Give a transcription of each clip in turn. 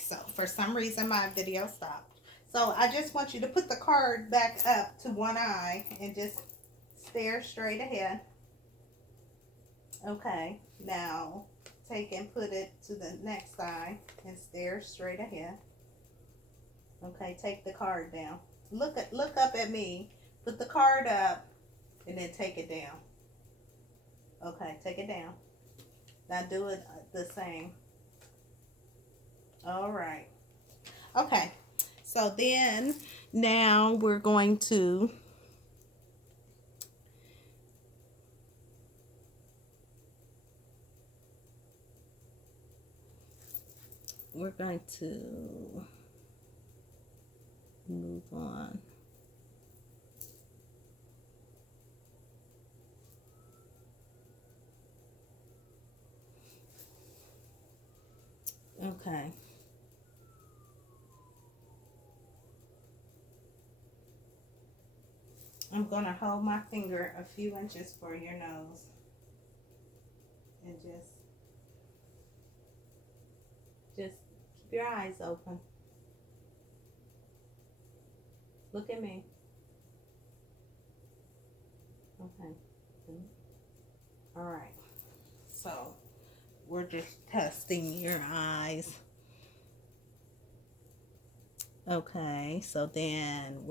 so for some reason my video stopped. So I just want you to put the card back up to one eye and just stare straight ahead. Okay, now take and put it to the next eye and stare straight ahead. Okay, take the card down. Look up at me. Put the card up and then take it down. Okay, take it down. Now do it the same. All right. Okay. So then now we're going to move on. Okay. I'm going to hold my finger a few inches for your nose and just keep your eyes open. Look at me. Okay. All right. So we're just testing your eyes. Okay. So then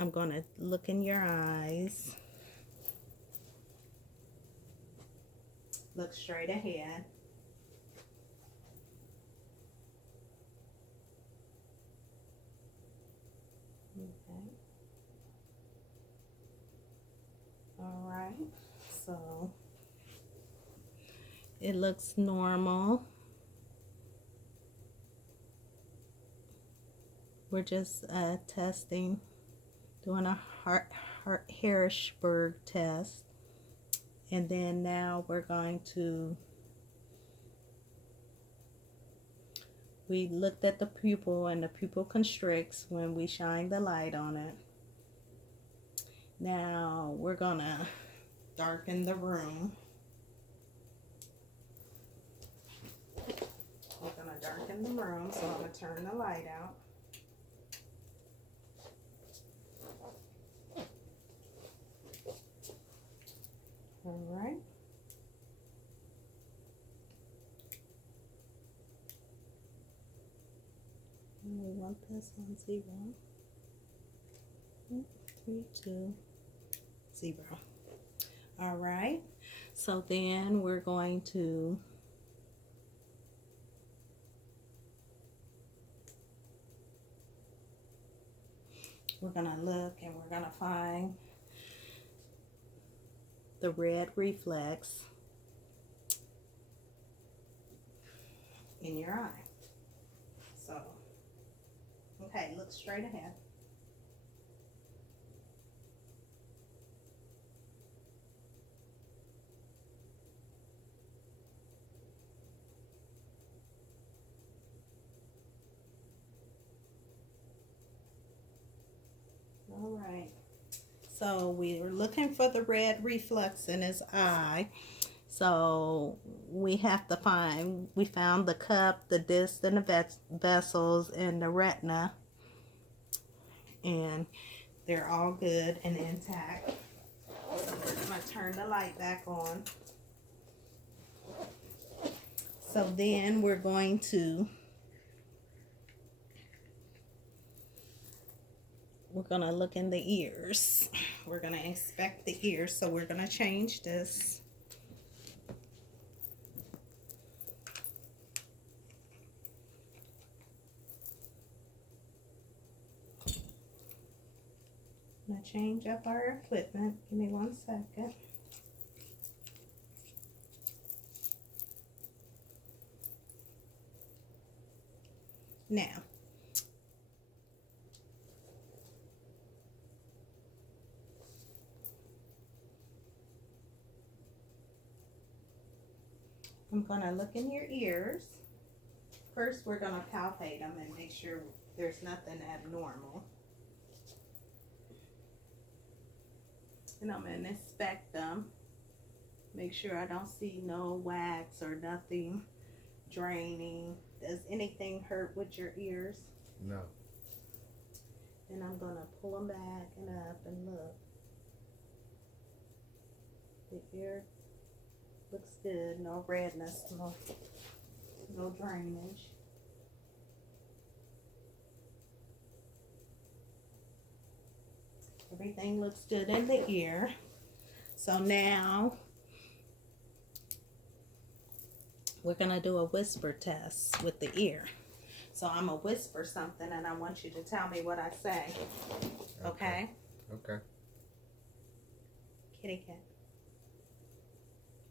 I'm gonna look in your eyes. Look straight ahead. Okay. All right. So it looks normal. We're just testing, doing a Harrisburg test. And then now we're going to, we looked at the pupil and the pupil constricts when we shine the light on it. Now we're gonna darken the room. We're gonna darken the room, so I'm gonna turn the light out. All right. And we want this on 0. 3, 2, 0. All right. So then we're going to look and we're gonna find the red reflex in your eye. So, okay, look straight ahead. All right. So we were looking for the red reflex in his eye. So we found the cup, the disc, and the vessels, and the retina. And they're all good and intact. So we're going to turn the light back on. So then we're going to look in the ears. We're going to inspect the ears. So we're going to change this. I'm going to change up our equipment. Give me 1 second. Now, I'm going to look in your ears. First, we're going to palpate them and make sure there's nothing abnormal. And I'm going to inspect them. Make sure I don't see no wax or nothing draining. Does anything hurt with your ears? No. And I'm gonna pull them back and up and look. The ear looks good. No redness. No drainage. Everything looks good in the ear. So now we're going to do a whisper test with the ear. So I'm going to whisper something and I want you to tell me what I say. Okay? Okay. Kitty cat.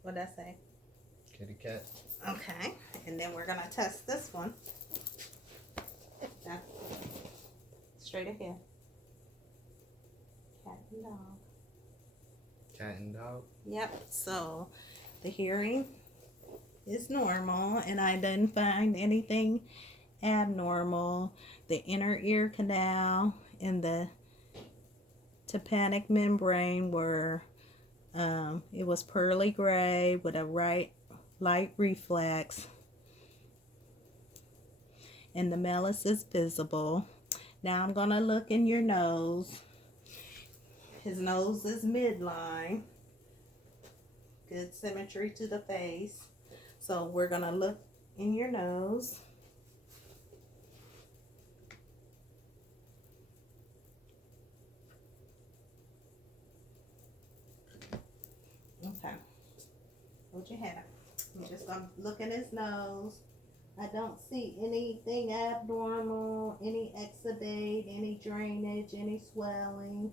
What'd I say? Kitty cat. Okay. And then we're going to test this one. Now, straight ahead. Cat and dog. Cat and dog. Yep. So the hearing is normal and I didn't find anything abnormal. The inner ear canal and the tympanic membrane were it was pearly gray with a light reflex, and the Melis is visible. Now I'm gonna look in your nose. His nose is midline. Good symmetry to the face. So we're gonna look in your nose. Okay. Hold your head up. I'm just gonna look in his nose. I don't see anything abnormal, any exudate, any drainage, any swelling.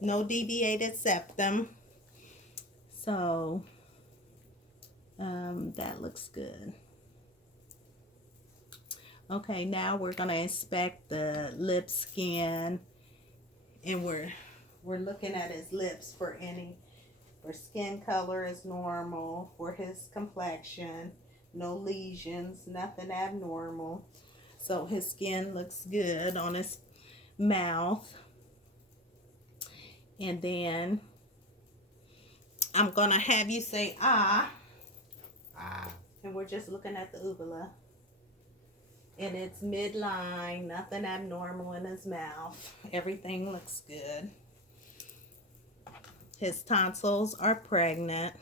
No deviated septum. So that looks good. Okay, now we're gonna inspect the lip skin, and we're looking at his lips for skin color is normal, for his complexion, no lesions, nothing abnormal. So his skin looks good on his mouth. And then I'm gonna have you say ah. Ah. And we're just looking at the uvula. And it's midline, nothing abnormal in his mouth. Everything looks good. His tonsils are pregnant.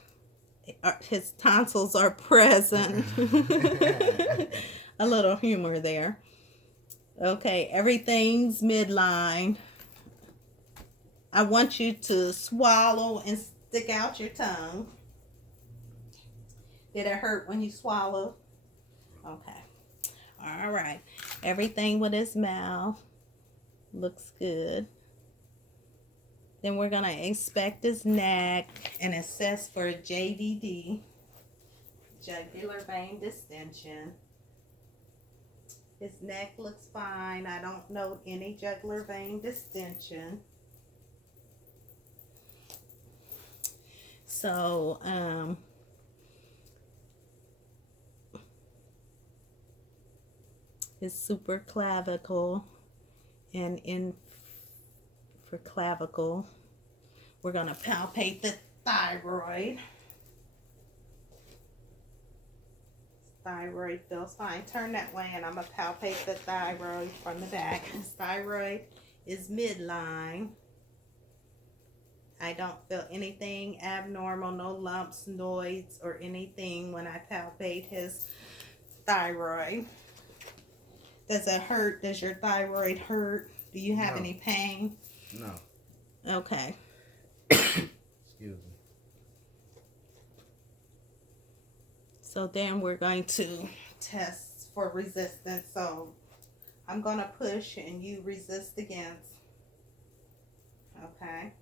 His tonsils are present. A little humor there. Okay, everything's midline. I want you to swallow and stick out your tongue. Did it hurt when you swallowed? Okay. All right. Everything with his mouth looks good. Then we're going to inspect his neck and assess for JVD, jugular vein distension. His neck looks fine. I don't note any jugular vein distension. So, his supraclavicle and infraclavicle. We're going to palpate the thyroid. Thyroid feels fine. Turn that way and I'm going to palpate the thyroid from the back. His thyroid is midline. I don't feel anything abnormal, no lumps, nodes, or anything when I palpate his thyroid. Does it hurt? Does your thyroid hurt? Do you have any pain? No. Okay. Excuse me. So then we're going to test for resistance. So I'm going to push and you resist against. Okay.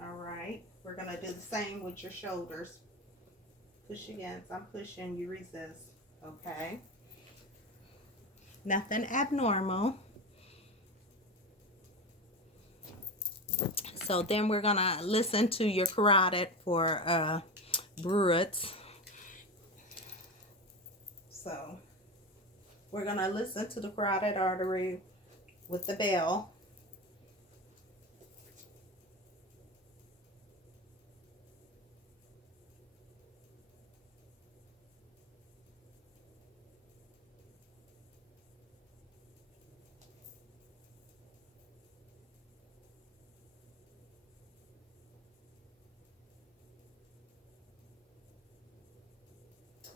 All right. We're going to do the same with your shoulders. Push against. I'm pushing. You resist. Okay. Nothing abnormal. So then we're going to listen to your carotid for Bruits. So we're going to listen to the carotid artery with the bell.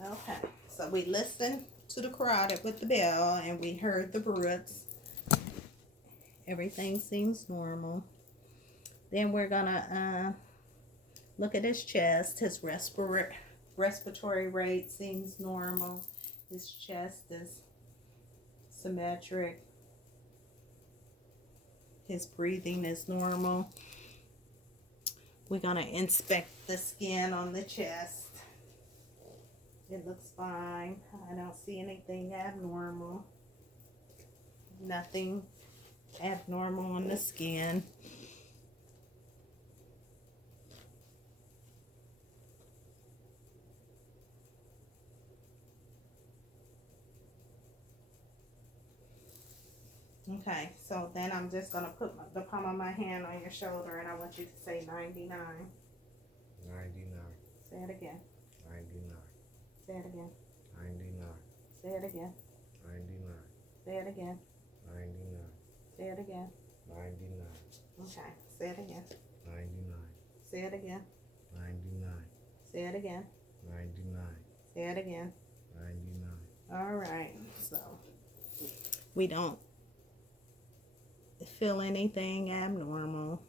Okay, so we listened to the carotid with the bell and we heard the bruits. Everything seems normal. Then we're gonna look at his chest. His respiratory rate seems normal. His chest is symmetric. His breathing is normal. We're gonna inspect the skin on the chest. It looks fine. I don't see anything abnormal. Nothing abnormal on the skin. Okay, so then I'm just gonna put the palm of my hand on your shoulder and I want you to say 99. 99. Say it again. 99. Say it again. 99. Say it again. 99. Say it again. 99. Say it again. 99. Okay, say it again. 99. Say it again. 99. Say it again. 99. Say it again. 99. All right, so we don't feel anything abnormal.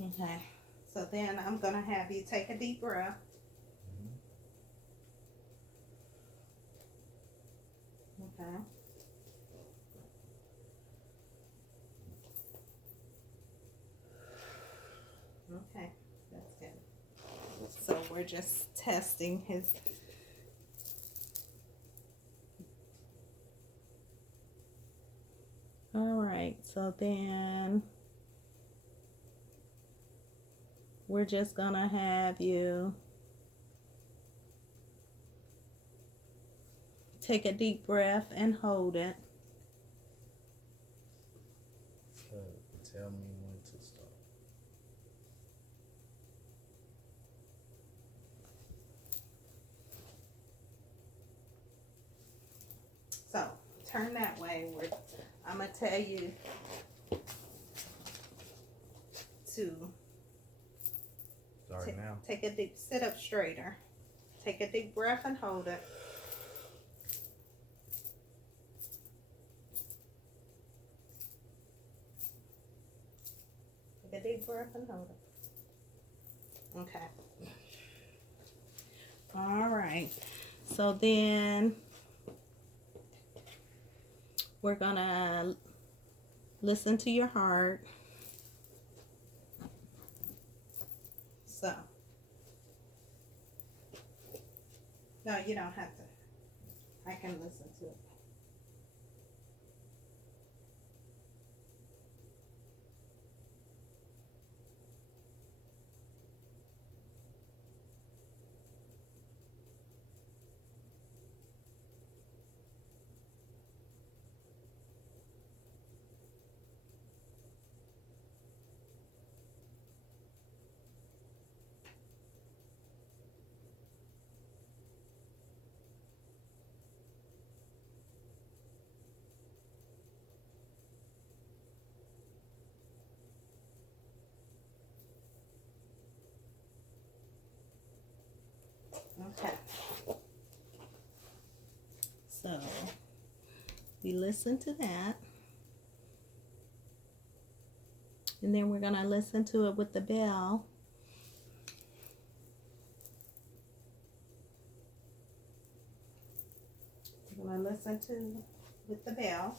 Okay, so then I'm gonna have you take a deep breath. Okay. Okay, that's good. So we're just testing his. All right, so then we're just gonna have you take a deep breath and hold it. Tell me when to stop. So turn that way. I'm gonna tell you to Start now. take a deep, sit up straighter. Take a deep breath and hold it. Take a deep breath and hold it. Okay. All right. So then we're gonna listen to your heart. So, no, you don't have to. I can listen to it. Okay. So we listen to that. And then we're going to listen to it with the bell. We're going to listen to with the bell.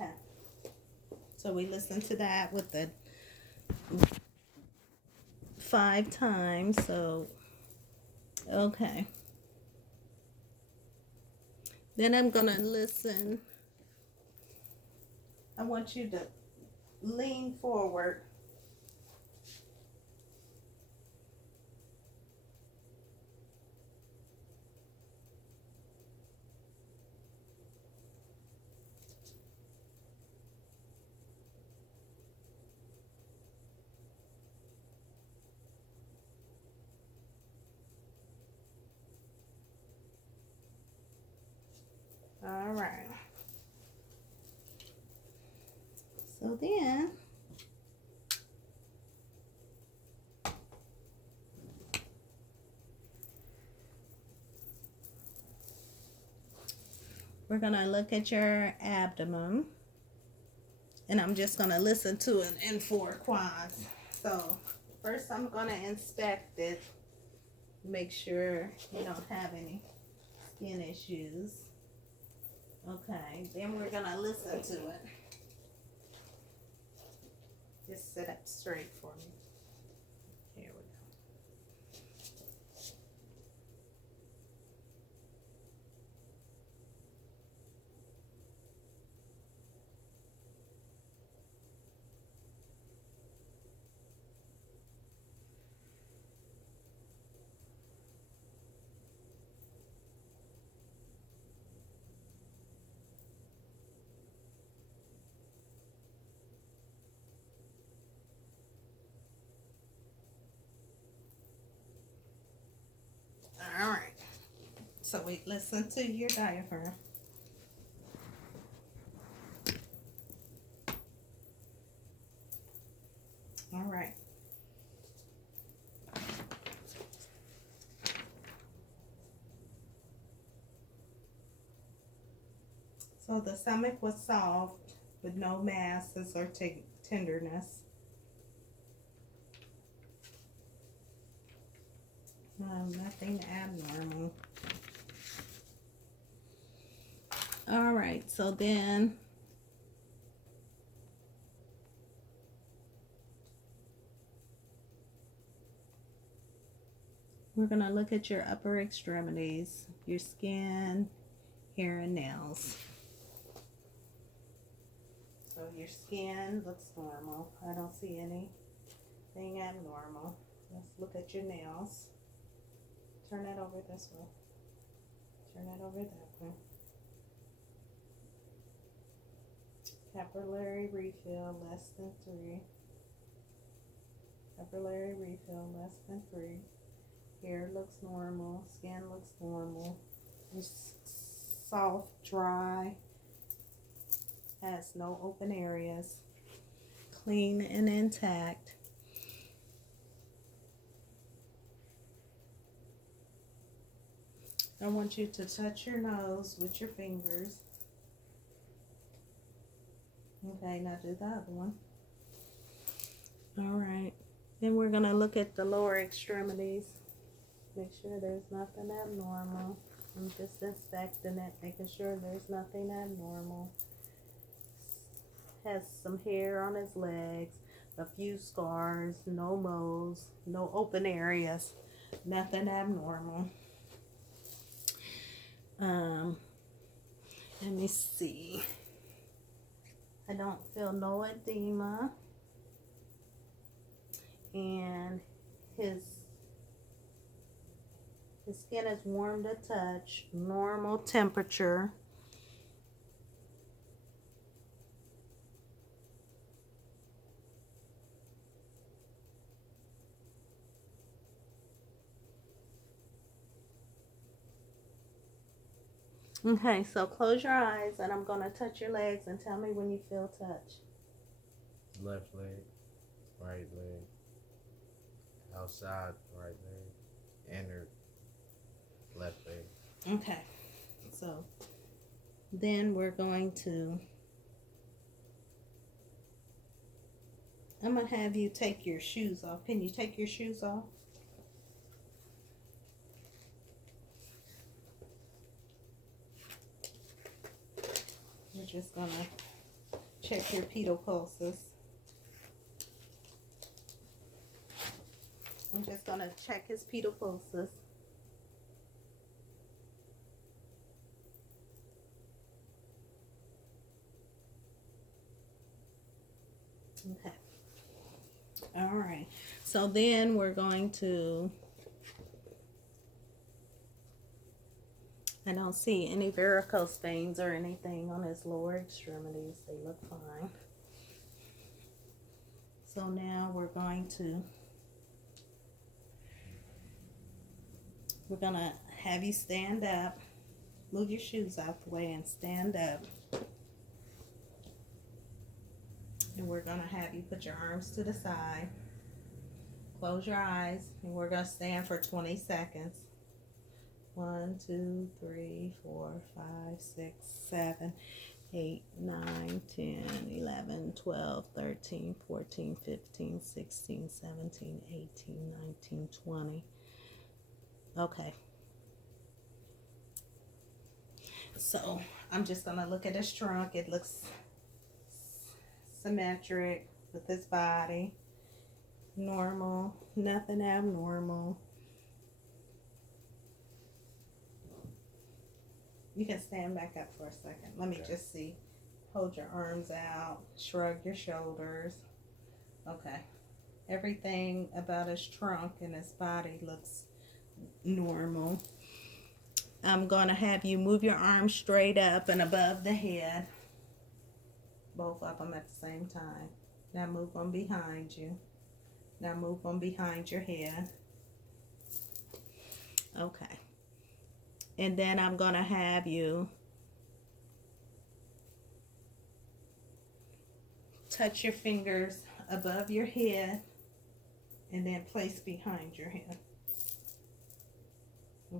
Okay. So we listen to that with the 5 times. So, okay. Then I'm going to listen. I want you to lean forward. All right. So then, we're going to look at your abdomen. And I'm just going to listen to it in 4 quads. So first I'm going to inspect it. Make sure you don't have any skin issues. Okay, then we're going to listen to it. Just sit up straight for me. Here we go. All right. So we listen to your diaphragm. All right. So the stomach was soft with no masses or tenderness. Nothing abnormal. All right, so then we're going to look at your upper extremities, your skin, hair, and nails. So your skin looks normal. I don't see anything abnormal. Let's look at your nails. Turn that over this way. Turn that over that way. Capillary refill less than 3. Capillary refill less than 3. Hair looks normal. Skin looks normal. It's soft, dry. Has no open areas. Clean and intact. I want you to touch your nose with your fingers. Okay, now do the other one. All right. Then we're going to look at the lower extremities. Make sure there's nothing abnormal. I'm just inspecting it, making sure there's nothing abnormal. Has some hair on his legs, a few scars, no moles, no open areas, nothing abnormal. Let me see. I don't feel no edema. And his skin is warm to touch, normal temperature. Okay, so close your eyes and I'm going to touch your legs and tell me when you feel touch. Left leg, right leg, outside right leg, inner left leg. Okay, so then we're going to, I'm going to have you take your shoes off. Can you take your shoes off? We're just going to check your pedal pulses. I'm just going to check his pedal pulses. Okay. All right. So then we're going to, I don't see any varicose veins or anything on his lower extremities. They look fine. So now we're going to have you stand up. Move your shoes out the way and stand up. And we're going to have you put your arms to the side. Close your eyes. And we're going to stand for 20 seconds. 1, 2, 3, 4, 5, 6, 7, 8, 9, 10, 11, 12, 13, 14, 15, 16, 17, 18, 19, 20. Okay. So I'm just going to look at his trunk. It looks symmetric with his body. Normal. Nothing abnormal. You can stand back up for a second. Let me just see. Hold your arms out. Shrug your shoulders. Okay. Everything about his trunk and his body looks normal. I'm going to have you move your arms straight up and above the head. Both of them at the same time. Now move them behind you. Now move them behind your head. Okay. And then I'm going to have you touch your fingers above your head and then place behind your head.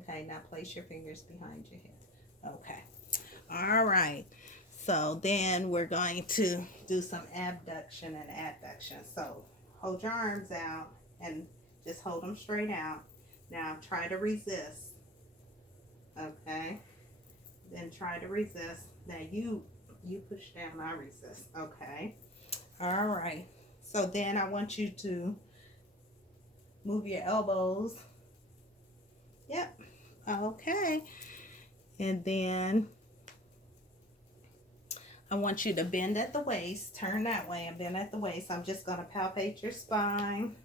Okay, now place your fingers behind your head. Okay. All right. So then we're going to do some abduction and adduction. So hold your arms out and just hold them straight out. Now try to resist. Okay. Then try to resist. Now you push down, I resist. Okay. All right. So then I want you to move your elbows. Yep. Okay. And then I want you to bend at the waist. Turn that way and bend at the waist. I'm just going to palpate your spine.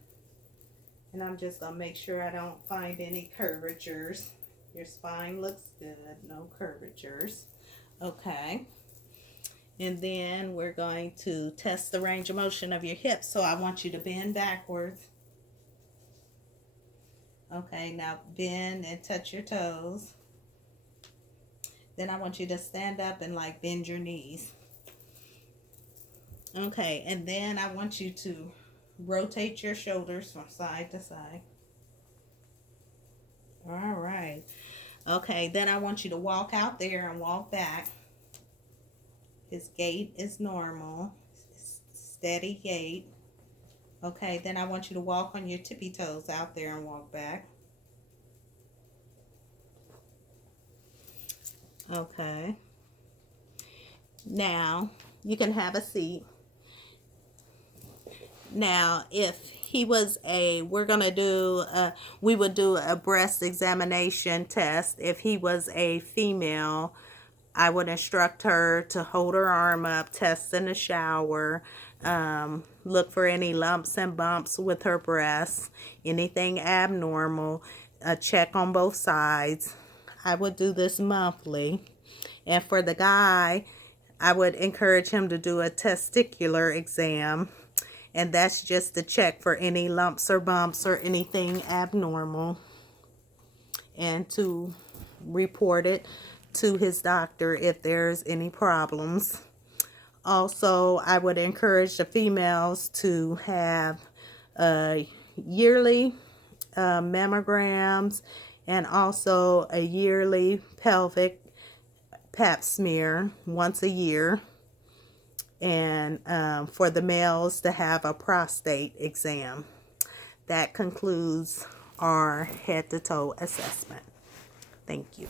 And I'm just going to make sure I don't find any curvatures. Your spine looks good. No curvatures. Okay. And then we're going to test the range of motion of your hips. So I want you to bend backwards. Okay, now bend and touch your toes. Then I want you to stand up and like bend your knees. Okay, and then I want you to rotate your shoulders from side to side. All right. Okay, then I want you to walk out there and walk back. His gait is normal. Steady gait. Okay, then I want you to walk on your tippy toes out there and walk back. Okay. Now, you can have a seat. Now, if he was we would do a breast examination test. If he was a female, I would instruct her to hold her arm up, test in the shower, look for any lumps and bumps with her breasts, anything abnormal, check on both sides. I would do this monthly. And for the guy, I would encourage him to do a testicular exam. And that's just to check for any lumps or bumps or anything abnormal. And to report it to his doctor if there's any problems. Also, I would encourage the females to have yearly mammograms and also a yearly pelvic pap smear once a year. And for the males to have a prostate exam. That concludes our head to toe assessment. Thank you.